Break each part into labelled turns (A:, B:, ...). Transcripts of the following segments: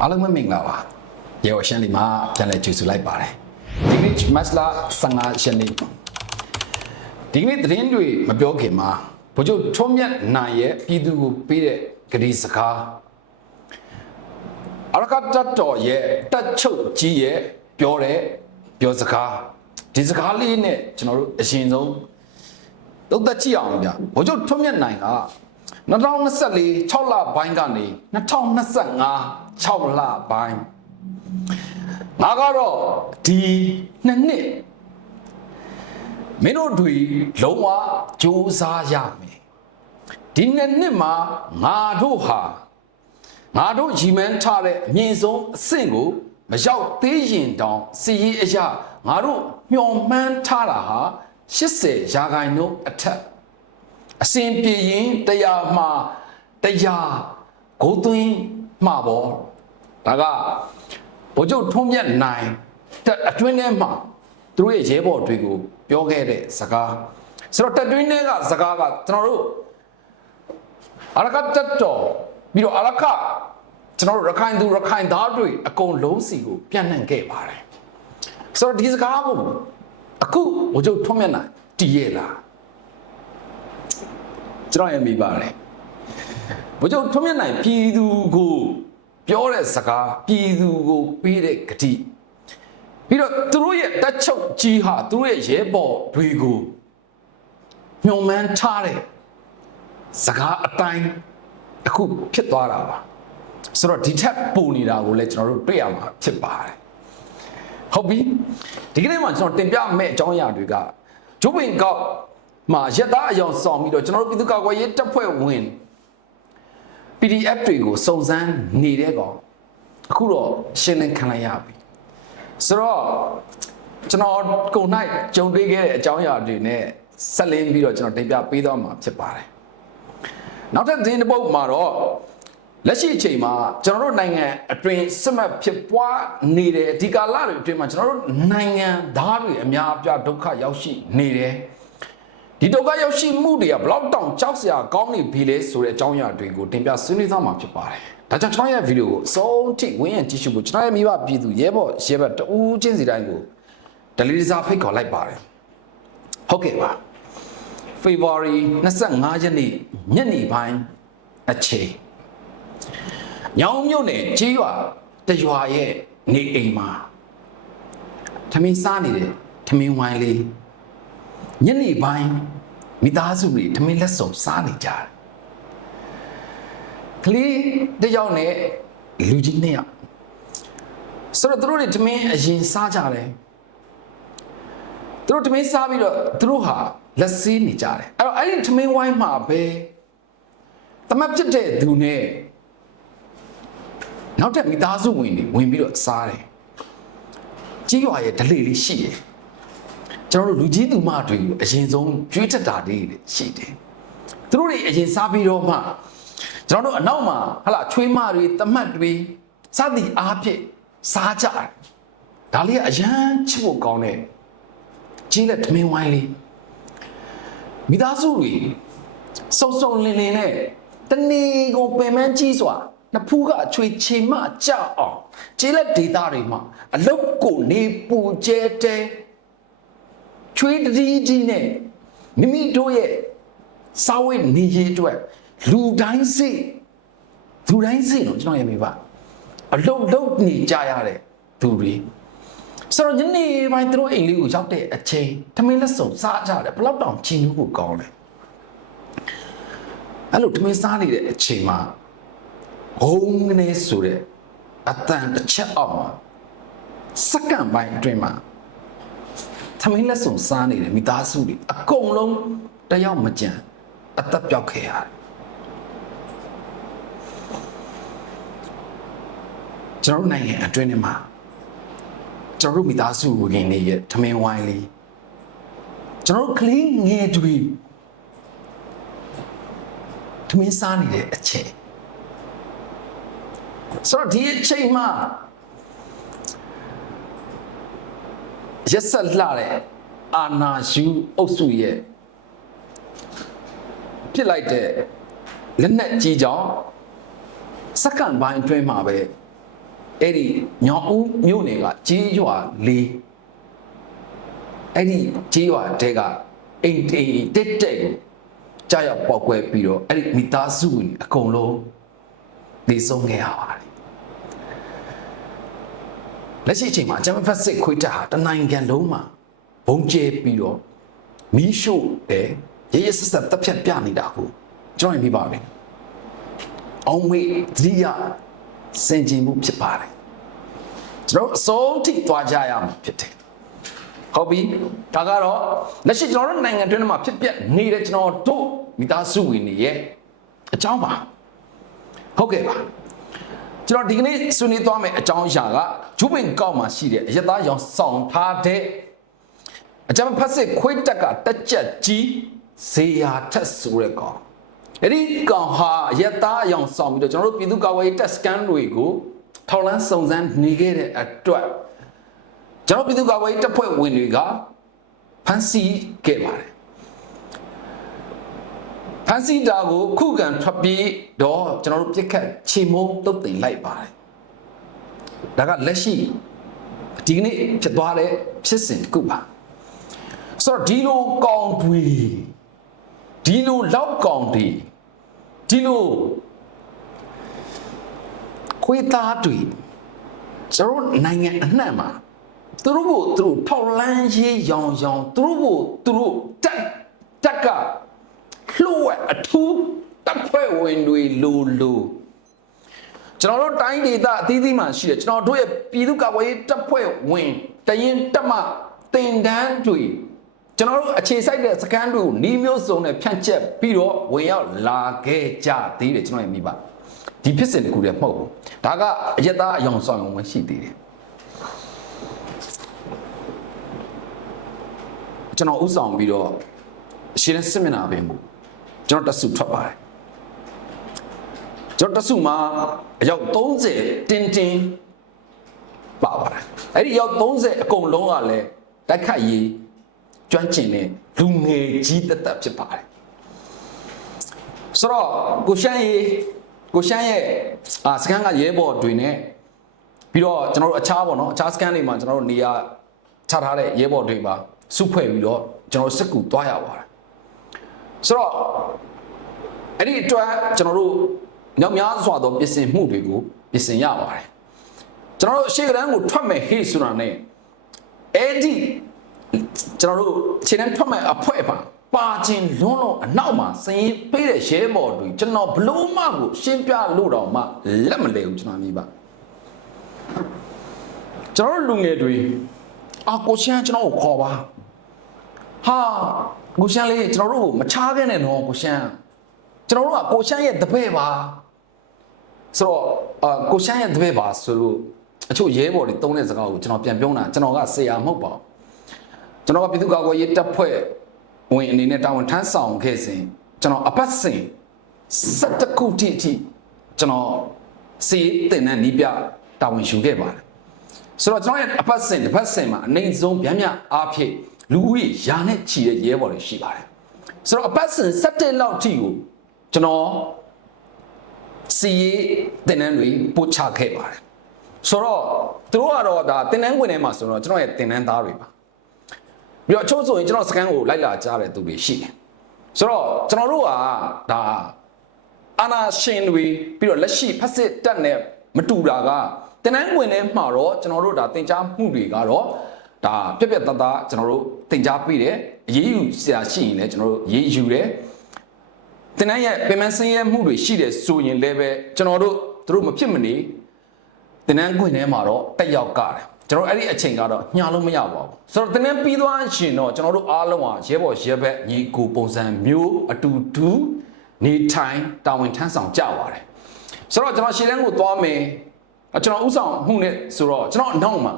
A: အားလုံးပဲမင်္ဂလာပါရေဝရှန်လီမှာပြန်လည်ကြိုဆိုလိုက်ပါတယ်ဒီနေ့မတ်လာ15ရက်နေ့ဒီနေ့သတင်းတွေမပြောခင်မှာဘုချုပ်ထုံးမြတ်နိုင်ရဲ့ပြည်သူကိုပေးတဲ့ဂရီစကားအရကတတ်တော်ရဲ့တက်ချုပ်ကြီးရဲ့ပြောတဲ့ပြောစကားဒီစကားလေးနဲ့ကျွန်တော်တို့အရင်ဆုံးသုံးသက်ကြည့်အောင်ဗျဘုချုပ်ထုံးမြတ်နိုင်က2024 6လပိုင်းကနေ2025 6လပိုင်းငါကတော့ဒီနှစ်နှစ်မင်းတို့တွေလုံးဝစူးစားရမယ်ဒီနှစ်နှစ်မှာငါတို့ဟာငါတို့ရီမန်းထားတဲ့အမြင့်ဆုံးအဆင့်ကိုမရောက်သေးရင်တောင်စီရေးအရာငါတို့မျှော်မှန်းထားတာဟာ80ရာခိုင်နှုန်းအထက်အစဉ်ပြေရင်တရားမှာတရားဂုံသွင်းမှာပေါ့ ဒါကဗိုလ်ချုပ်ထုံးမြတ်နိုင်တက်အတွင်းထဲမှာသူတို့ရဲ့ရဲဘော်တွေကိုပြောခဲ့တဲ့စကားဆိုတော့တက်တွင်းထဲကစကားကကျွန်တော်တို့အရကတက်တော်ပြီးတော့အရကကျွန်တော်တို့ရခိုင်သူရခိုင်သားတွေအကုန်လုံးစီကိုပြန့်နှံ့ခဲ့ပါတယ်ဆိုတော့ဒီစကားကိုအခုဗိုလ်ချုပ်ထုံးမြတ်နိုင်တည်ရဲ့လားကျွန်တော်ရဲ့မိပါတယ်ဘုချုပ်ထွန်းမြတ်နိုင်ပြည်သူကို ပြောတဲ့စကားပြည်သူကိုပေးတဲ့ဂတိပြီးတော့သူတို့ရဲ့တက်ချုပ်ကြီးဟာသူတို့ရဲ့ရဲဘော်တွေကိုညှုံမှန်းထားတဲ့စကားအတိုင်းအခုဖြစ်သွားတာပါဆိုတော့ဒီထက်ပုံနေတာကိုလည်းကျွန်တော်တို့တွေ့ရမှာဖြစ်ပါတယ်ဟုတ်ပြီဒီကနေ့မှာကျွန်တော်တင်ပြမယ့်အကြောင်းအရာတွေကဂျိုးဝင်ကောက်မှာရက်သားအယောင်ဆောင်ပြီးတော့ကျွန်တော်တို့ပြည်သူ့ကာကွယ်ရေးတပ်ဖွဲ့ဝင် PDF တွေကိုစုံစမ်းနေတဲ့ကောင်အခုတော့ရှင်းလင်းခံလိုက်ရပြီဆိုတော့ကျွန်တော်ကိုနိုင်ကြုံတွေ့ခဲ့တဲ့အကြောင်းအရာတွေနဲ့ဆက်လင်းပြီးတော့ကျွန်တော်တင်ပြပေးသွားမှာဖြစ်ပါတယ်နောက်ထပ်သတင်းတစ်ပုဒ်မှာတော့လက်ရှိအချိန်မှာကျွန်တော်တို့နိုင်ငံအတွင်းစစ်မှတ်ဖြစ်ပွားနေတဲ့ဒီကာလတွေအတွင်းမှာကျွန်တော်တို့နိုင်ငံသားတွေအများအပြားဒုက္ခရောက်ရှိနေတယ် ဒီဒုက္ခရောက်ရှိမှုတွေကဘလောက်တောင်ကြောက်စရာကောင်းနေပြီလဲဆိုတဲ့အကြောင်းအရာတွေကိုတင်ပြဆွေးနွေးသွားမှာဖြစ်ပါတယ်။ဒါကြောင့်ကျွန်တော်ရဲ့ဗီဒီယိုကိုအဆုံးထိဝင်းရကြည့်ရှုဖို့ကျွန်တော်ရဲ့မိဘပြည်သူရဲဘော်ရဲဘက်တူးချင်းစီတိုင်းကိုဒလီစာဖိတ်ခေါ်လိုက်ပါတယ်။ဟုတ်ကဲ့ပါ။ February 25ရက်နေ့ညနေပိုင်းအချိန်ညောင်မြို့နယ်ကြေးရွာတရွာရဲ့နေအိမ်မှာထမင်းစားနေတဲ့ထမင်းဝိုင်းလေးညနေပိုင်း မိသားစုတွေထမင်းလက်စုံစားနေကြတယ်ကလေးတစ်ယောက်နဲ့လူကြီးနှစ်ယောက်ဆိုတော့သူတို့တွေထမင်းအရင်စားကြတယ်သူတို့ထမင်းစားပြီးတော့သူတို့ဟာလက်ဆေးနေကြတယ်အဲ့တော့အဲ့ဒီထမင်းဝိုင်းမှာပဲတမတ်ဖြစ်တဲ့သူနဲ့နောက်ထပ်မိသားစုဝင်တွေဝင်ပြီးတော့စားတယ်ကြီးရွာရဲ့ဒလေလေးရှိတယ် ကျွန်တော်တို့လူကြီးသူမတွေကိုအရင်ဆုံးကြွေးတက်တာလေးတွေရှိတယ်သူတို့တွေအရင်စားပြီးတော့မှကျွန်တော်တို့အနောက်မှာဟလာချွေးမတွေတမတ်တွေစသည်အားဖြင့်စားကြတယ်ဒါလေးကအရန်ချစ်ဖို့ကောင်းတဲ့ကြီးလက်ထမင်းဝိုင်းလေးမိသားစုတွေစုံစုံလင်လင်နဲ့တနေကုန်ပင်မကြီးစွာနဖူးကအချွေချေမကြအောင်ကြီးလက်ဒေတာတွေမှာအလုတ်ကိုနေပူကျဲတဲ ချွေးတတိတီနဲ့မိမိတို့ရဲ့စာဝတ်နေရေးအတွက်လူတိုင်းစိတ်လူတိုင်းစိတ်တော့ကျွန်တော်ရမိပါအလုတ်လုတ်နေကြရတဲ့သူတွေဆိုတော့ညနေပိုင်းသူတို့အိမ်လေးကိုရောက်တဲ့အချိန်ထမင်းလက်စုံစားကြတယ်ဘလောက်တောင်ချီနူးဖို့ကောင်းလဲအဲ့လိုထမင်းစားနေတဲ့အချိန်မှာဘုံကနေဆိုတဲ့အတန်တစ်ချက်အောက်မှာစက္ကန့်ပိုင်းအတွင်းမှာ သမင်းလက်စုံစားနေတယ်မိသားစုတွေအကုန်လုံးတယောက်မကြံအသက်ပြောက်ခဲ့ရတယ်ကျွန်တော်တို့နိုင်ငံအတွင်းထဲမှာကျွန်တော်တို့မိသားစုဝင်နေရဲ့သမင်းဝိုင်းလေးကျွန်တော်တို့ကလေးငယ်တွေသမင်းစားနေတဲ့အချိန်ဆိုတော့ဒီအချိန်မှာ ရက်ဆက်လှတဲ့အာနာယူအုပ်စုရဲ့ပြစ်လိုက်တဲ့လက်နက်ကြီးကြောင့်စက္ကန့်ပိုင်းအတွင်းမှာပဲအဲ့ဒီညောင်ဦးမြို့နယ်ကကြီးရွာလေးအဲ့ဒီကြီးရွာတဲကအိမ်တိမ်တက်တက်ကိုကြာရောက်ပေါက်ကွဲပြီးတော့အဲ့ဒီမိသားစုဝင်အကုန်လုံးနေဆုံးခဲ့ရပါတယ် လက်ရှိအချိန်မှာဂျမဖက်စစ်ခွေးတက်ဟာတနိုင်ငံလုံးမှာဘုံကျဲပြီးတော့မီးရှို့တယ်ရရဆက်ဆက်တပ်ဖြတ်ပြနေတာကိုကျွန်တော်မြင်ပါမယ်အောင်မေသတိရစင်ကြင်မှုဖြစ်ပါတယ်ကျွန်တော်အစိုးထိသွားကြရမှာဖြစ်တယ်ဟုတ်ပြီဒါကတော့လက်ရှိကျွန်တော်တို့နိုင်ငံတွင်းမှာဖြစ်ပျက်နေတဲ့ကျွန်တော်တို့မိသားစုဝင်တွေရဲ့အကြောင်းပါဟုတ်ကဲ့ပါ ကျွန်တော်ဒီကနေ့ဆွေးနွေးသွားမယ့်အကြောင်းအရာကဂျူပင်ကောက်မှာရှိတဲ့အရသားရောင်ဆောင်ထားတဲ့အကြမ်းဖက်စစ်ခွေးတက်ကတက်ချက်ကြီးဇေယာထက်ဆိုတဲ့ကောင်အဲ့ဒီကောင်ဟာအရသားအရောင်ဆောင်ပြီးတော့ကျွန်တော်တို့ပြည်သူ့ကာကွယ်ရေးတက်စကန်တွေကိုထောက်လန်းစုံစမ်းနေခဲ့တဲ့အတွက်ကျွန်တော်ပြည်သူ့ကာကွယ်ရေးတပ်ဖွဲ့ဝင်တွေကဖမ်းဆီးခဲ့ပါတယ် ဖမ်းဆီးတာကိုခုခံထွက်ပြေးတော့ကျွန်တော်တို့ပြစ်ခတ်ချေမုံတုတ်တင်လိုက်ပါတယ်ဒါကလက်ရှိဒီကနေ့ဖြစ်သွားတဲ့ဖြစ်စဉ်တစ်ခုပါဆိုတော့ဒီလိုကောင်တွေဒီလိုလောက်ကောင်တွေဒီလိုခွေးသားတွေကျွန်တော်တို့နိုင်ငံအနှံ့မှာသူတို့ကိုသူတို့ထောက်လန်းရေးရောင်ရောင်သူတို့ကိုသူတို့တက်တက်က လှုပ်အထူးတပ်ဖွဲ့ဝင်တွေလိုလိုကျွန်တော်တို့တိုင်းဒေသအသီးသီးမှာရှိတယ်ကျွန်တော်တို့ရဲ့ပြည်သူ့ကာကွယ်ရေးတပ်ဖွဲ့ဝင်တရင်တက်မှတင်တန်းတွေကျွန်တော်တို့အခြေစိုက်တဲ့စကန်တွေကိုနှီးမျိုးစုံနဲ့ဖြန့်ကျက်ပြီးတော့ဝင်ရောက်လာခဲ့ကြသေးတယ်ကျွန်တော်ရဲ့မိဘဒီဖြစ်စဉ်တခုတည်းမဟုတ်ဘူးဒါကအယက်သားအယောင်ဆောင်ရုံဝင်ရှိသေးတယ်ကျွန်တော်ဥဆောင်ပြီးတော့ရှင်းတဲ့စစ်မျက်နှာပင်မှု ကျွန်တော်တက်စုထွက်ပါတယ်ကျွန်တော်တက်စုမှာအယောက်30တင်းတင်းပါပါတယ်အဲ့ဒီအယောက်30အကုန်လုံးကလည်းတိုက်ခတ်ရေးကျွမ်းကျင်တဲ့လူငယ်ကြီးတက်တက်ဖြစ်ပါတယ်ဆိုတော့ကိုရှမ်းရေးကိုရှမ်းရဲ့အာစကန်ကရဲဘော်တွေနဲ့ပြီးတော့ကျွန်တော်တို့အခြားပေါ့နော်အခြားစကန်တွေမှာကျွန်တော်တို့နေရာချထားတဲ့ရဲဘော်တွေပါစုဖွဲ့ပြီးတော့ကျွန်တော်စစ်ကူသွားရပါတယ် ဆိုတော့အဲ့ဒီအတွက်ကျွန်တော်တို့ညောင်များစွာသောပြင်ဆင်မှုတွေကိုပြင်ဆင်ရပါတယ်ကျွန်တော်တို့ရှေ့ကရန်ကိုထွက်မယ်ဟေ့ဆိုတာနဲ့အဲ့ဒီကျွန်တော်တို့ခြေတန်းထွက်မဲ့အဖွဲ့ပါပါခြင်းလွန်းလုံးအနောက်မှာစရင်ပေးတဲ့ရဲဘော်တွေကျွန်တော်ဘလို့မှကိုရှင်းပြလို့တော့မှလက်မလဲဘူးကျွန်တော်မြည်ပါကျွန်တော်တို့လူငယ်တွေအာကိုရှမ်းကျွန်တော်ကိုခေါ်ပါဟာ ကိုရှမ်းလေးကျွန်တော်တို့ကိုမချားခဲ့နဲ့နော်ကိုရှမ်းကျွန်တော်တို့ကကိုရှမ်းရဲ့တပည့်ပါဆိုတော့အာကိုရှမ်းရဲ့တပည့်ပါဆိုလို့အချို့ရဲဘော်တွေတုံးတဲ့စကားကိုကျွန်တော်ပြန်ပြောတာကျွန်တော်ကဆရာမဟုတ်ပါဘူးကျွန်တော်ကပြည်သူ့ကာကွယ်ရေးတပ်ဖွဲ့ဝင်အနေနဲ့တာဝန်ထမ်းဆောင်ခဲ့စဉ်ကျွန်တော်အပတ်စဉ်17ခုတိအထိကျွန်တော်စီတင်တဲ့နီးပြတာဝန်ယူခဲ့ပါတယ်ဆိုတော့ကျွန်တော်ရဲ့အပတ်စဉ်တစ်ပတ်စဉ်မှာအနေဆုံးဗျမ်းမြအားဖြင့် လူဦးရေရာနဲ့ချီတဲ့ရဲဘော်တွေရှိပါတယ်ဆိုတော့အပတ်စဉ်17လောက်ထိကိုကျွန်တော်စီတင်တဲ့တွေပို့ချခဲ့ပါတယ်ဆိုတော့သူတို့ကတော့ဒါတင်တန်းဝင်ထဲမှာဆိုတော့ကျွန်တော်ရဲ့တင်တန်းသားတွေပါပြီးတော့အချို့ဆိုရင်ကျွန်တော်စကန်ကိုလိုက်လာကြတဲ့သူတွေရှိတယ်ဆိုတော့ကျွန်တော်တို့ကဒါအာနာရှင်တွေပြီးတော့လက်ရှိဖက်စစ်တက်နဲ့မတူတာကတင်တန်းဝင်ထဲမှာတော့ကျွန်တော်တို့ဒါတင် जा မှုတွေကတော့ ဒါပြက်ပြက်တသားကျွန်တော်တို့တင် जा ပြီးတယ်အရေးယူဆရာရှိရင်လည်းကျွန်တော်တို့ရေးယူတယ်တင်တန်းရဲ့ပင်မစင်းရဲမှုတွေရှိတယ်ဆိုရင်လည်းပဲကျွန်တော်တို့တို့မဖြစ်မနေတင်တန်းခွင်ထဲမှာတော့တက်ရောက်ကတယ်ကျွန်တော်အဲ့ဒီအချိန်ကတော့ညှာလို့မရပါဘူးဆိုတော့တင်းပြီးသွားရှင်တော့ကျွန်တော်တို့အားလုံးဟာရဲဘော်ရဲဘက်ညီကိုပုံစံမျိုးအတူတူနေထိုင်တာဝန်ထမ်းဆောင်ကြပါတယ်ဆိုတော့ကျွန်တော်ရှေ့တန်းကိုသွားမယ်ကျွန်တော်ဥဆောင်မှုနဲ့ဆိုတော့ကျွန်တော်အနောက်မှာ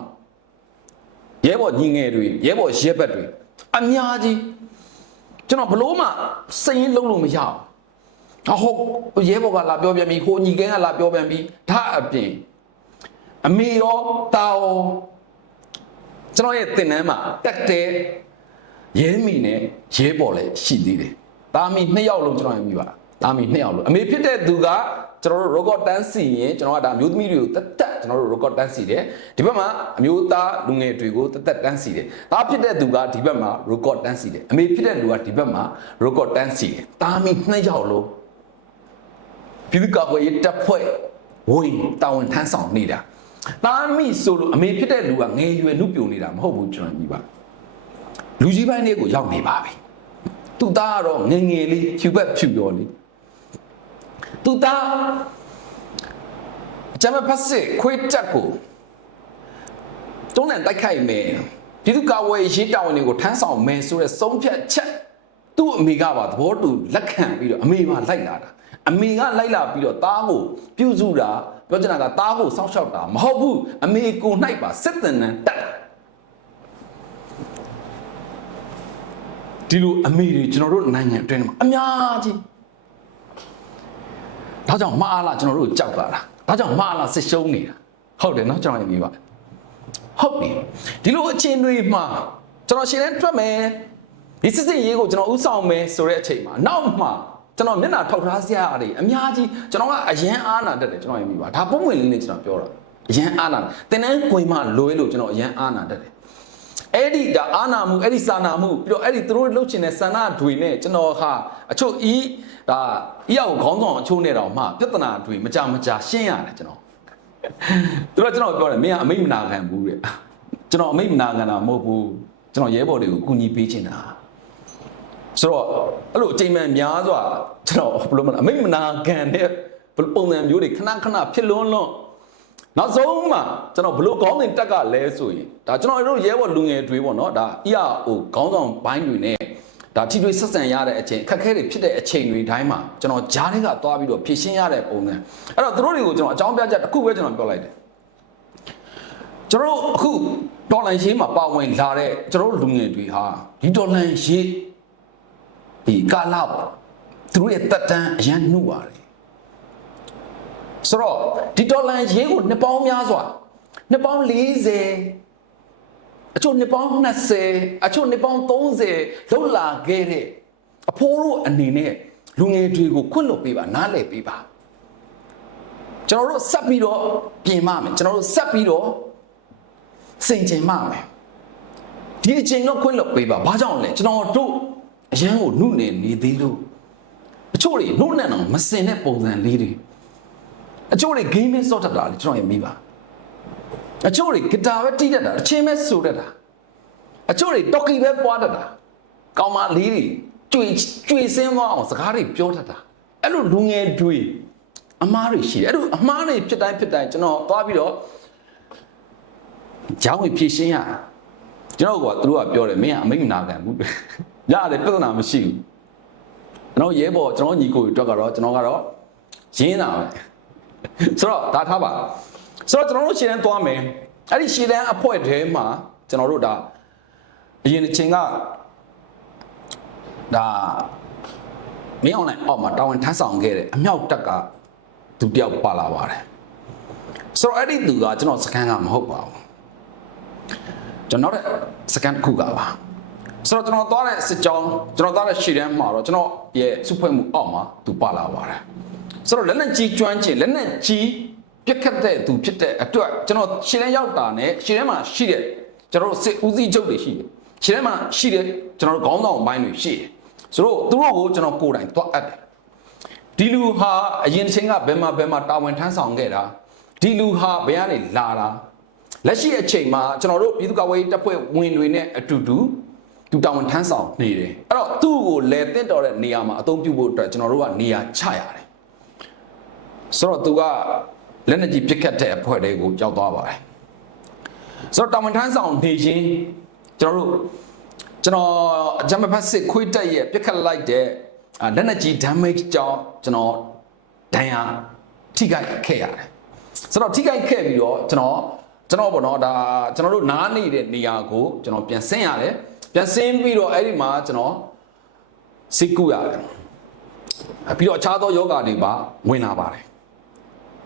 A: ရဲဘော်ညီငယ်တွေရဲဘော်ရဲဘက်တွေအများကြီးကျွန်တော်ဘလို့မှစိတ်ရင်းလုံးလို့မရအောင်ဟုတ်ရဲဘော်ကလာပြောပြန်ပြီဟိုညီကန်းကလာပြောပြန်ပြီဒါအပြင်အမေရောတာရောကျွန်တော်ရဲ့တင်နန်းမှာတက်တဲ့ရဲမီနဲ့ရဲပေါ်လည်းရှိသေးတယ်။ဒါမီနှစ်ယောက်လုံးကျွန်တော်ရမိပါ တာမီနှစ်ယောက်လို့အမေဖြစ်တဲ့သူကကျွန်တော်တို့ record တန်းစီရင်ကျွန်တော်ကဒါမျိုးသမီးတွေကိုတက်တက်ကျွန်တော်တို့ record တန်းစီတယ်ဒီဘက်မှာအမျိုးသားလူငယ်တွေကိုတက်တက်တန်းစီတယ်ဒါဖြစ်တဲ့သူကဒီဘက်မှာ record တန်းစီတယ်အမေဖြစ်တဲ့လူကဒီဘက်မှာ record တန်းစီတယ်တာမီနှစ်ယောက်လို့ပြည်သူ့ကာကွယ်ရေးတပ်ဖွဲ့ဝင်တာဝန်ထမ်းဆောင်နေတာတာမီဆိုလို့အမေဖြစ်တဲ့လူကငယ်ရွယ်နှုတ်ပြိုနေတာမဟုတ်ဘူးကျွန်တော်ညီပါလူကြီးပိုင်းလေးကိုရောက်နေပါပြီသူသားကတော့ငယ်ငယ်လေးဖြူဘက်ဖြူရောလေး သူသားဂျမဖက်စစ်ခွေးတက်ကိုတုံးလန်တိုက်ခိုက်မယ်ပြည်သူ့ကာဝယ်ရေးတာဝန်တွေကိုထမ်းဆောင်မယ်ဆိုတဲ့ဆုံးဖြတ်ချက်သူ့အမေကပါသဘောတူလက်ခံပြီးတော့အမေပါလိုက်လာတာအမေကလိုက်လာပြီးတော့သားကိုပြုစုတာပြောချင်တာကသားကိုစောင့်ရှောက်တာမဟုတ်ဘူးအမေကို၌ပါစစ်တန်တန်တက်တာဒီလိုအမေတွေကျွန်တော်တို့နိုင်ငံအတွင်းမှာအများကြီး ဒါကြောင့်မအားလားကျွန်တော်တို့ကြောက်တာလားဒါကြောင့်မအားလားစစ်ရှုံးနေတာဟုတ်တယ်နော်ကျွန်တော်ရေးပါဟုတ်ပြီဒီလိုအချင်းတွေမှာကျွန်တော်ရှင်းတဲ့ထွက်မယ်ဒီစစ်စစ်ရေးကိုကျွန်တော်ဥဆောင်မယ်ဆိုတဲ့အချိန်မှာနောက်မှကျွန်တော်မျက်နှာထောက်ထားစရာတွေအများကြီးကျွန်တော်ကအရန်အားနာတတ်တယ်ကျွန်တော်ရေးပါဒါပုံမှန်လေးနဲ့ကျွန်တော်ပြောတာအရန်အားနာတင်တဲ့ခွင်မှလွဲလို့ကျွန်တော်အရန်အားနာတတ်တယ် အဲ့ဒီဒါအာနာမှုအဲ့ဒီစာနာမှုပြီးတော့အဲ့ဒီသူတို့လှုပ်ချင်တဲ့ဆန္ဒတွေနဲ့ကျွန်တော်ဟာအချို့ဤဒါဤရောက်ခေါင်းဆောင်အချို့နဲ့တော့မှပြဿနာတွေမကြမကြရှင်းရတယ်ကျွန်တော်သူတို့ကျွန်တော်ပြောတယ်မင်းကအမိတ်မနာခံဘူးတဲ့ကျွန်တော်အမိတ်မနာခံတာမဟုတ်ဘူးကျွန်တော်ရဲဘော်တွေကိုကူညီပေးချင်တာဆိုတော့အဲ့လိုအချိန်မှန်များစွာကျွန်တော်ဘယ်လိုမလဲအမိတ်မနာခံတဲ့ပုံစံမျိုးတွေခဏခဏဖြစ်လွန်းလွန်း နောက်ဆုံးမှကျွန်တော်ဘလို့ကောင်းတဲ့တက်ကလဲဆိုရင်ဒါကျွန်တော်တို့ရဲဘော်လူငယ်တွေပေါ့နော်ဒါအရာဟိုခေါင်းဆောင်ဘိုင်းတွေနဲ့ဒါထိတွေ့ဆက်ဆံရတဲ့အချိန်အခက်အခဲတွေဖြစ်တဲ့အချိန်တွေတိုင်းမှာကျွန်တော်ဂျားတွေကသွားပြီးတော့ဖြည့်ရှင်းရတဲ့ပုံစံအဲ့တော့တို့တွေကိုကျွန်တော်အကြောင်းပြချက်တစ်ခုပဲကျွန်တော်ပြောလိုက်တယ်ကျွန်တော်တို့အခုဒေါ်လာရေးမှာပါဝင်လာတဲ့ကျွန်တော်တို့လူငယ်တွေဟာဒီဒေါ်လာရေးဒီကာလာပေါ့သူတို့ရဲ့တက်တန်းအရန်နှုတ်ပါတယ် ဆိုတော့ဒီဒေါ်လာရေးကိုနှစ်ပေါင်းများစွာနှစ်ပေါင်း40အချို့နှစ်ပေါင်း20အချို့နှစ်ပေါင်း30လောက်လာခဲ့တဲ့အဖိုးတို့အနေနဲ့လူငယ်တွေကိုခွင့်လွှတ်ပေးပါနားလည်ပေးပါကျွန်တော်တို့ဆက်ပြီးတော့ပြင်မမယ်ကျွန်တော်တို့ဆက်ပြီးတော့စိန်ချင်မမယ်ဒီအချိန်တော့ခွင့်လွှတ်ပေးပါဘာကြောင့်လဲကျွန်တော်တို့အရန်ကိုနှုတ်နေနေသေးလို့အချို့တွေနှုတ်နဲ့တော့မစင်တဲ့ပုံစံလေးတွေ အချို့တွေ gaming ဆော့တတ်တာလေကျွန်တော်ရင်မိပါအချို့တွေဂီတာပဲတီးတတ်တာအချင်းပဲဆိုတတ်တာအချို့တွေတော်ကီပဲပွားတတ်တာကောင်မလေးတွေကြွေကြွေစင်းသွားအောင်စကားတွေပြောတတ်တာအဲ့လိုလူငယ်တွေအမားတွေရှိတယ်အဲ့လိုအမားတွေဖြစ်တိုင်းဖြစ်တိုင်းကျွန်တော်သွားပြီးတော့ကြောင်းဝင်ဖြည့်ရှင်းရတာကျွန်တော်ကသူတို့ကပြောတယ်မင်းကအမိတ်မနာခံဘူးရတယ်ပြဿနာမရှိဘူးကျွန်တော်ရဲဘော်ကျွန်တော်ညီကိုတွေအတွက်ကတော့ကျွန်တော်ကတော့ရင်းတာပဲ ဆိုတော့ဒါထားပါဆိုတော့ကျွန်တော်တို့ရှင်းတန်းသွားမယ်အဲ့ဒီရှင်းတန်းအဖွဲ့ထဲမှာကျွန်တော်တို့ဒါအရင်အချိန်ကဒါမင်းအောင်လိုက်အောက်မှာတာဝန်ထမ်းဆောင်ခဲ့တဲ့အမြောက်တက်ကသူတယောက်ပါလာပါတယ်ဆိုတော့အဲ့ဒီသူကကျွန်တော်စကန်ကမဟုတ်ပါဘူးကျွန်တော်တဲ့စကန်တစ်ခုကပါဆိုတော့ကျွန်တော်သွားတဲ့စစ်ကြောင်းကျွန်တော်သွားတဲ့ရှီတန်းမှာတော့ကျွန်တော်ရဲ့စုဖွဲ့မှုအောက်မှာသူပါလာပါတယ် ဆိုတော့လက်နဲ့ကြီးကျွမ်းကျင်လက်နဲ့ကြီးပြက်ခတ်တဲ့သူဖြစ်တဲ့အတွက်ကျွန်တော်ရှီတန်းရောက်တာနဲ့ရှီတန်းမှာရှိတဲ့ကျွန်တော်တို့စစ်ဦးစီးချုပ်တွေရှိတယ်ရှီတန်းမှာရှိတဲ့ကျွန်တော်တို့ခေါင်းဆောင်ပိုင်းတွေရှိတယ်ဆိုတော့သူတို့ကိုကျွန်တော်ကိုယ်တိုင်သွားအပ်တယ်ဒီလူဟာအရင်တစ်ချိန်ကဘယ်မှာဘယ်မှာတာဝန်ထမ်းဆောင်ခဲ့တာဒီလူဟာဘယ်ကနေလာတာလက်ရှိအချိန်မှာကျွန်တော်တို့ပြည်သူ့ကာကွယ်ရေးတပ်ဖွဲ့ဝင်တွေနဲ့အတူတူသူတာဝန်ထမ်းဆောင်နေတယ်အဲ့တော့သူ့ကိုလဲတင့်တော်တဲ့နေရာမှာအသုံးပြုဖို့အတွက်ကျွန်တော်တို့ကနေရာချရတယ် ဆိုတော့သူကလက်နက်ကြီးပစ်ခတ်တဲ့အဖွဲ့တွေကိုကြောက်သွားပါတယ်ဆိုတော့တာဝန်ထမ်းဆောင်နေခြင်းကျွန်တော်တို့ကျွန်တော်အကြမ်းဖက်စစ်ခွေးတက်ရဲ့ပစ်ခတ်လိုက်တဲ့လက်နက်ကြီး damage ကြောင့်ကျွန်တော်ဒဏ်ရာထိခိုက်ခဲ့ရတယ်ဆိုတော့ထိခိုက်ခဲ့ပြီးတော့ကျွန်တော်ကျွန်တော်ပေါ့နော်ဒါကျွန်တော်တို့နားနေတဲ့နေရာကိုကျွန်တော်ပြန်ဆင်းရတယ်ပြန်ဆင်းပြီးတော့အဲ့ဒီမှာကျွန်တော်စိတ်ကူရတယ်ပြီးတော့အခြားသောယောဂတွေပါဝင်လာပါတယ်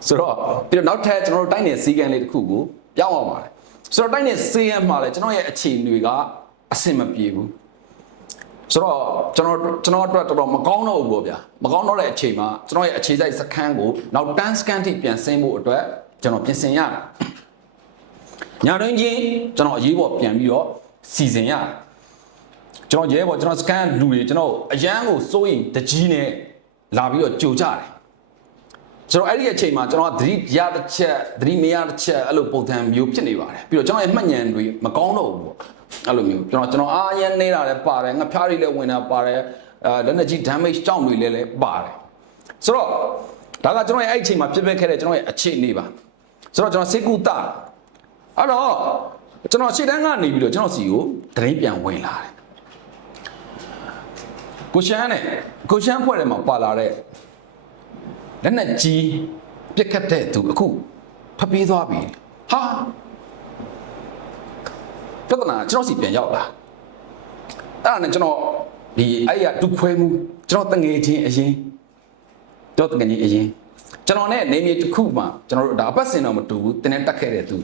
A: ဆိုတော့ပြီးတော့နောက်ထပ်ကျွန်တော်တို့တိုင်းနယ်စီကံလေးတစ်ခုကိုပြောင်းအောင်ပါတယ်ဆိုတော့တိုင်းနယ်စီကံမှာလည်းကျွန်တော်ရဲ့အခြေအနေတွေကအဆင်မပြေဘူးဆိုတော့ကျွန်တော်ကျွန်တော်အတွက်တော်တော်မကောင်းတော့ဘူးပေါ့ဗျာမကောင်းတော့တဲ့အချိန်မှာကျွန်တော်ရဲ့အခြေစိုက်စခန်းကိုနောက်တန်းစကန်ထိပြန်ဆင်းဖို့အတွက်ကျွန်တော်ပြင်ဆင်ရတယ်ညာတွင်ချင်းကျွန်တော်အရေးပေါ်ပြန်ပြီးတော့စီစဉ်ရတယ်ကျွန်တော်ရဲပေါ်ကျွန်တော်စကန်လူတွေကျွန်တော်အရန်ကိုစိုးရင်တကြီးနဲ့လာပြီးတော့ကြိုကြတယ် ကျွန်တော်အဲ့ဒီအချိန်မှာကျွန်တော်သတိရတစ်ချက်သတိမရတစ်ချက်အဲ့လိုပုံစံမျိုးဖြစ်နေပါတယ်ပြီးတော့ကျွန်တော်ရဲ့မှတ်ဉာဏ်တွေမကောင်းတော့ဘူးပေါ့အဲ့လိုမျိုးကျွန်တော်ကျွန်တော်အားရနေတာလည်းပါတယ်ငါဖျားတွေလည်းဝင်တာပါတယ်အဲလက်နက်ကြီး damage ကြောင့်တွေလည်းလည်းပါတယ်ဆိုတော့ဒါကကျွန်တော်ရဲ့အဲ့ဒီအချိန်မှာဖြစ်ပခဲ့တဲ့ကျွန်တော်ရဲ့အခြေအနေပါဆိုတော့ကျွန်တော်စိတ်ကူတာအဲ့တော့ကျွန်တော်ရှေ့တန်းကနေပြီးတော့ကျွန်တော်စီကိုတရင်ပြန်ဝင်လာတယ်ကိုရှမ်းနဲ့ကိုရှမ်းဖွဲ့ထဲမှာပါလာတဲ့ လက်နက်ကြီးပြစ်ခတ်တဲ့သူအခုဖပြေးသွားပြီဟာပြဿနာကျွန်တော်စီပြန်ရောက်လာအဲ့ဒါနဲ့ကျွန်တော်ဒီအဲ့ရဒုခွဲမှုကျွန်တော်တငယ်ချင်းအရင်တော့တငယ်ချင်းအရင်ကျွန်တော်နဲ့နေမြေတစ်ခုမှကျွန်တော်တို့ဒါအပတ်စင်တော့မတူဘူးတင်းနဲ့တက်ခဲ့တဲ့သူ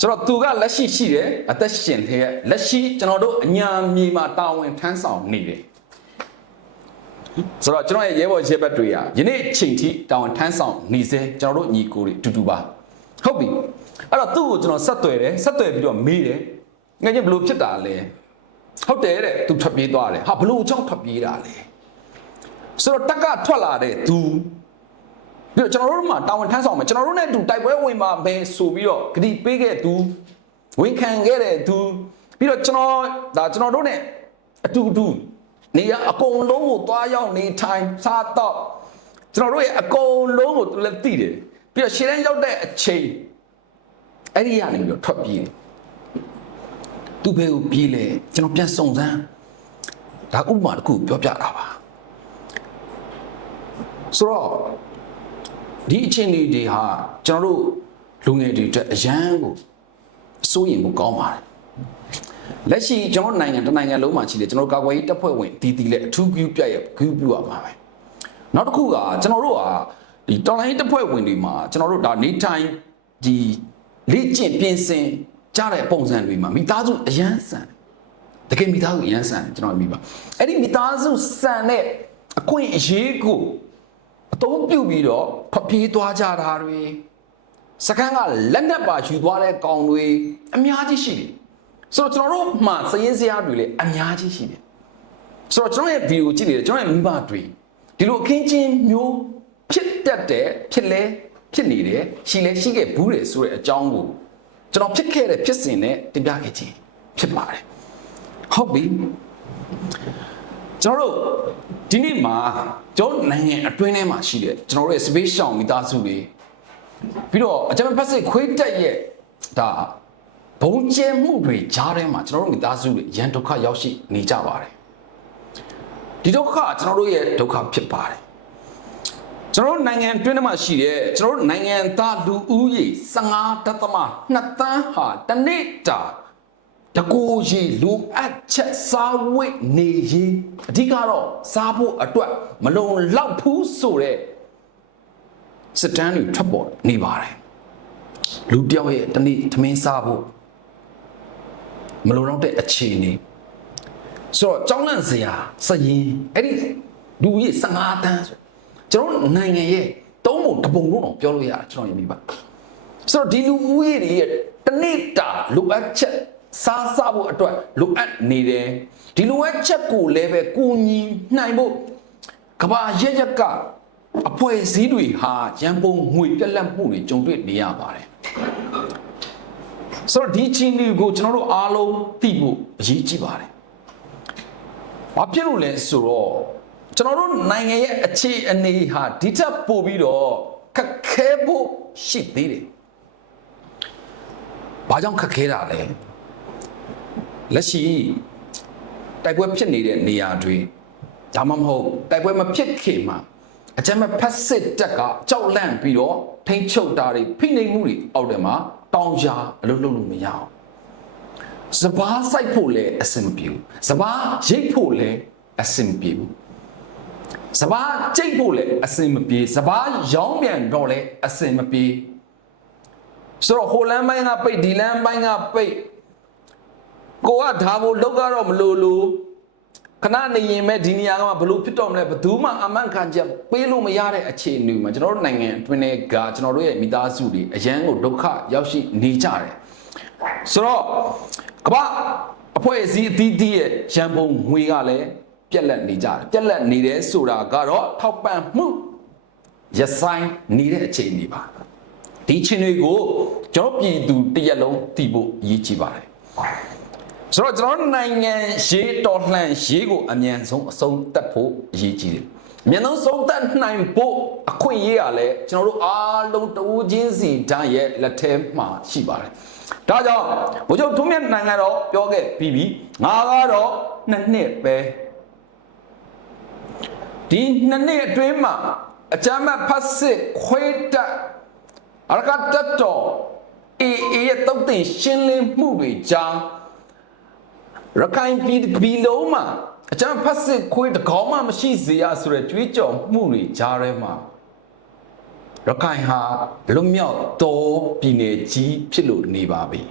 A: ဆိုတော့သူကလက်ရှိရှိတယ်အသက်ရှင်တဲ့လက်ရှိကျွန်တော်တို့အညာမြေမှာတာဝန်ထမ်းဆောင်နေတယ် ဆိုတော့ကျွန်တော်ရဲ့ရဲဘော်ရဲဘက်တွေကယနေ့ချိန်ထိတာဝန်ထမ်းဆောင်နေစေကျွန်တော်တို့ညီကိုတွေအတူတူပါဟုတ်ပြီအဲ့တော့သူ့ကိုကျွန်တော်ဆက်သွယ်တယ်ဆက်သွယ်ပြီးတော့မေးတယ်ငါချင်းဘလို့ဖြစ်တာလဲဟုတ်တယ်တဲ့သူထွက်ပြေးသွားတယ်ဟာဘလို့ကြောင့်ထွက်ပြေးတာလဲဆိုတော့တက်ကထွက်လာတဲ့သူပြီးတော့ကျွန်တော်တို့မှာတာဝန်ထမ်းဆောင်မယ်ကျွန်တော်တို့နဲ့အတူတိုက်ပွဲဝင်ပါမယ်ဆိုပြီးတော့ဂတိပေးခဲ့သူဝန်ခံခဲ့တဲ့သူပြီးတော့ကျွန်တော်ဒါကျွန်တော်တို့နဲ့အတူတူ နေရအကုန်လုံးကိုသွားရောက်နေထိုင်စားတော့ကျွန်တော်တို့ရဲ့အကုန်လုံးကိုသူလည်းသိတယ်ပြီးတော့ရှေ့တန်းရောက်တဲ့အချိန်အဲ့ဒီကနေပြီးတော့ထွက်ပြေးတယ်သူဘယ်ကိုပြေးလဲကျွန်တော်ပြန်စုံစမ်းဒါဥပမာတစ်ခုပြောပြတာပါဆိုတော့ဒီအချင်းလေးတွေဟာကျွန်တော်တို့လူငယ်တွေအတွက်အရန်ကိုအစိုးရင်ကိုကောင်းပါတယ် လက်ရှိကျွန်တော်နိုင်ငံတစ်နိုင်ငံလုံးမှာရှိတယ်ကျွန်တော်ကာကွယ်ရေးတပ်ဖွဲ့ဝင်တီးတီးလက်အထူးကူပြရဲ့ကူပြရမှာပဲနောက်တစ်ခုကကျွန်တော်တို့ကဒီတော်လိုင်းတပ်ဖွဲ့ဝင်တွေမှာကျွန်တော်တို့ဒါနေထိုင်ဒီလေ့ကျင့်ပြင်ဆင်ကြတဲ့ပုံစံတွေမှာမိသားစုအရန်ဆန်တကယ်မိသားစုအရန်ဆန်ကျွန်တော်မိပါအဲ့ဒီမိသားစုဆန်တဲ့အခွင့်အရေးကိုအသုံးပြုပြီးတော့ဖပြေးသွားကြတာတွေစကန်းကလက်နက်ပါယူသွားတဲ့ကောင်တွေအများကြီးရှိတယ် ဆိုတော့ကျွန်တော်တို့မှစည်ရင်းစရာတွေလည်းအများကြီးရှိတယ်ဆိုတော့ကျွန်တော်ရဲ့ဗီဒီယိုကြည့်နေတယ်ကျွန်တော်ရဲ့မိဘတွေဒီလိုအခင်းချင်းမျိုးဖြစ်တတ်တဲ့ဖြစ်လဲဖြစ်နေတယ်ရှိလဲရှိခဲ့ဘူးတယ်ဆိုတဲ့အကြောင်းကိုကျွန်တော်ဖြစ်ခဲ့တဲ့ဖြစ်စဉ်နဲ့တင်ပြခဲ့ခြင်းဖြစ်ပါတယ်ဟုတ်ပြီကျွန်တော်တို့ဒီနေ့မှာကျွန်တော်နိုင်ငံအတွင်းထဲမှာရှိတဲ့ကျွန်တော်တို့ရဲ့ space ရှောင်မိသားစုတွေပြီးတော့အကြမ်းဖက်စစ်ခွေးတက်ရဲ့ဒါ ဘုံကျဲမှုတွေကြားထဲမှာကျွန်တော်တို့မိသားစုတွေရန်ဒုက္ခရောက်ရှိနေကြပါတယ်ဒီဒုက္ခကျွန်တော်တို့ရဲ့ဒုက္ခဖြစ်ပါတယ်ကျွန်တော်တို့နိုင်ငံတွင်းထဲမှာရှိတဲ့ကျွန်တော်တို့နိုင်ငံသားလူဦးရေ15တသမ2တန်းဟာတနေ့တာတကူရီလူအပ်ချက်စားဝိတ်နေရင်အဓိကတော့စားဖို့အတွက်မလုံလောက်ဘူးဆိုတဲ့စစ်တမ်းတွေထွက်ပေါ်နေပါတယ်လူတယောက်ရဲ့တနေ့သမင်းစားဖို့ မလုံလောက်တဲ့အခြေအနေဆိုတော့ကြောင်းလန့်စရာစရင်အဲ့ဒီလူကြီး15တန်းဆိုကျွန်တော်နိုင်ငံရဲ့သုံးပုံတစ်ပုံလုံးတော့ပြောလို့ရတယ်ကျွန်တော်ရင်ပြီပါဆိုတော့ဒီလူဦးရေတွေရဲ့တနေ့တာလိုအပ်ချက်စားစားဖို့အတွက်လိုအပ်နေတယ်ဒီလိုအပ်ချက်ကိုလည်းပဲကိုညီနိုင်ဖို့ကဘာရရက်ကအဖွဲ့အစည်းတွေဟာရန်ပုံငွေပြက်လက်မှုတွေကြုံတွေ့နေရပါတယ် ဆိုတော့ဒီချင်းတွေကိုကျွန်တော်တို့အားလုံးသိဖို့အရေးကြီးပါတယ်။ဘာဖြစ်လို့လဲဆိုတော့ကျွန်တော်တို့နိုင်ငံရဲ့အခြေအနေဟာဒီထက်ပိုပြီးတော့ခက်ခဲဖို့ရှိသေးတယ်။ဘာကြောင့်ခက်ခဲတာလဲ။လက်ရှိတိုက်ပွဲဖြစ်နေတဲ့နေရာတွေဒါမှမဟုတ်တိုက်ပွဲမဖြစ်ခင်မှာအကြမ်းဖက်စစ်တပ်ကကြောက်လန့်ပြီးတော့ထိန်းချုပ်တာတွေဖိနှိပ်မှုတွေအောက်ထဲမှာ တောင်းရှာအလုပ်လုပ်လို့မရအောင်စပားစိုက်ဖို့လည်းအဆင်မပြေဘူးစပားရိတ်ဖို့လည်းအဆင်မပြေဘူးစပားကြိတ်ဖို့လည်းအဆင်မပြေစပားရောင်းပြန်တော့လည်းအဆင်မပြေဆိုတော့ဟိုလမ်းပိုင်းကပိတ်ဒီလမ်းပိုင်းကပိတ်ကိုကဒါကိုလောက်ကတော့မလို့လို့ ခဏနေရင်မဲ့ဒီနေရာကမှဘလို့ဖြစ်တော့မလဲဘယ်သူမှအမှန်ခံချက်ပေးလို့မရတဲ့အခြေအနေမှာကျွန်တော်တို့နိုင်ငံအတွင်းကကျွန်တော်တို့ရဲ့မိသားစုတွေအရန်ကိုဒုက္ခရောက်ရှိနေကြတယ်ဆိုတော့ကမ္ဘာအဖွဲ့အစည်းအသီးသီးရဲ့ရန်ပုံငွေကလည်းပြက်လက်နေကြတယ်ပြက်လက်နေတယ်ဆိုတာကတော့ထောက်ပံ့မှုရဆိုင်နေတဲ့အခြေအနေပါဒီချင်းတွေကိုကျွန်တော်ပြည်သူတရက်လုံးသိဖို့အရေးကြီးပါတယ် ဆိုတော့ကျွန်တော်နိုင်ငံရေးတော်လှန်ရေးကိုအမြန်ဆုံးအဆုံးသတ်ဖို့အရေးကြီးတယ်အမြန်ဆုံးဆုံးသတ်နိုင်ဖို့အခွင့်အရေးရလဲကျွန်တော်တို့အားလုံးတဦးချင်းစီတန်းရဲ့လက်ထဲမှာရှိပါတယ်ဒါကြောင့်ဘုချုပ်ထုံးမြတ်နိုင်ငံတော်ပြောခဲ့ပြီးပြီငါကတော့နှစ်နှစ်ပဲဒီနှစ်နှစ်အတွင်းမှာအကြမ်းမဲ့ဖတ်စစ်ခွေးတက်အရကတ်တက်တော်အေးအေးရဲ့တုတ်တင်ရှင်းလင်းမှုတွေကြား ရခိုင်ပြည်ပြည်လုံးမှာအကြမ်းဖတ်စစ်ခွေးတကောင်မှမရှိစေရဆိုတဲ့ကြွေးကြော်မှုတွေကြားထဲမှာရခိုင်ဟာလွတ်မြောက်တော်ပြည်နယ်ကြီးဖြစ်လို့နေပါပြီ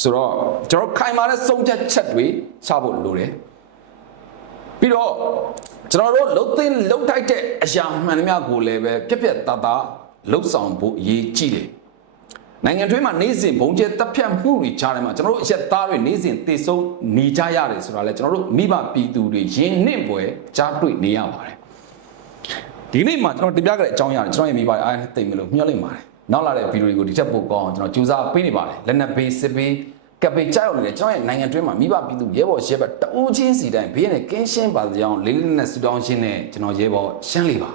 A: ဆိုတော့ကျွန်တော်ခိုင်မာတဲ့စုံချက်ချက်တွေချဖို့လိုတယ်ပြီးတော့ကျွန်တော်တို့လှုပ်သိမ်းလှုပ်ထိုက်တဲ့အရာမှန်သမျှကိုလည်းပဲပြက်ပြက်သားသားလှုပ်ဆောင်ဖို့အရေးကြီးတယ် နိုင်ငံတွင်းမှာနေစဉ်ဘုံကျဲတပ်ဖြတ်မှုတွေကြားထဲမှာကျွန်တော်တို့အရက်သားတွေနေစဉ်တည်ဆုံနေကြရတယ်ဆိုတာလဲကျွန်တော်တို့မိဘပြည်သူတွေရင်းနှင့်ပွဲကြားတွေ့နေရပါတယ်ဒီနေ့မှာကျွန်တော်တင်ပြခဲ့တဲ့အကြောင်းအရာတွေကျွန်တော်ရဲ့မိဘတွေအားနဲ့သိမလို့မျှော်လင့်ပါတယ်နောက်လာတဲ့ဗီဒီယိုတွေကိုဒီချက်ပို့ကောင်းအောင်ကျွန်တော်ကြိုးစားပေးနေပါတယ်လက်နက်ဘေးစစ်ဘေးကပ်ပေကြောက်နေတဲ့ကျွန်တော်ရဲ့နိုင်ငံတွင်းမှာမိဘပြည်သူရဲဘော်ရဲဘက်တဦးချင်းစီတိုင်းဘေးနဲ့ကင်းရှင်းပါစေအောင်လေးလေးနဲ့ဆူတောင်းရှင်းနဲ့ကျွန်တော်ရဲဘော်ရှမ်းလေးပါ